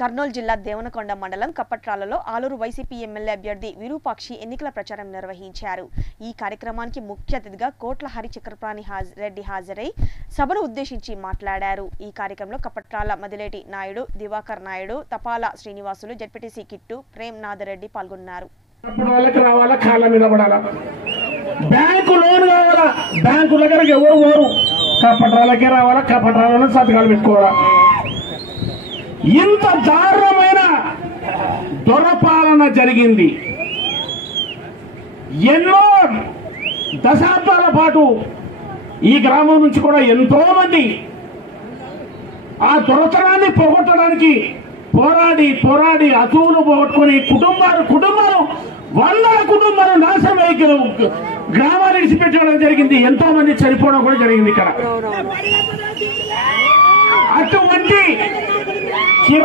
కర్నూలు జిల్లా దేవనకొండ మండలం కప్పట్రాలలో Aluru YCP MLA అభ్యర్థి విరూపాక్షి ఎన్నికల ప్రచారం నిర్వహించారు. ఈ కార్యక్రమానికి ముఖ్య అతిథిగా కోట్ల హరిచక్రపాణి రెడ్డి హాజరై సభను ఉద్దేశించి మాట్లాడారు. ఈ కార్యక్రమంలో కప్పట్రాల మదిలేటి నాయుడు, దివాకర్ నాయుడు, తపాల శ్రీనివాసులు, జెడ్పీటీసీ కిట్టు, ప్రేమ్ నాథరెడ్డి పాల్గొన్నారు. బ్యాంకు లోన్ కావాలా, బ్యాంకు దగ్గరకు ఎవరు పోరు, కప్పట్రాలకే రావాలా, కప్పట్రాలలో సంతకాలు పెట్టుకోవాలా. ఇంత దారుణమైన దొరపాలన జరిగింది. ఎన్నో దశాబ్దాల పాటు ఈ గ్రామం నుంచి కూడా ఎంతో మంది ఆ దొరతనాన్ని పోగొట్టడానికి పోరాడి పోరాడి అతువులు పోగొట్టుకుని కుటుంబాలు వందల కుటుంబాలు నాశనం గ్రామాన్ని విడిచిపెట్టడం జరిగింది. ఎంతో మంది చనిపోవడం కూడా జరిగింది. ఇక్కడ అటువంటి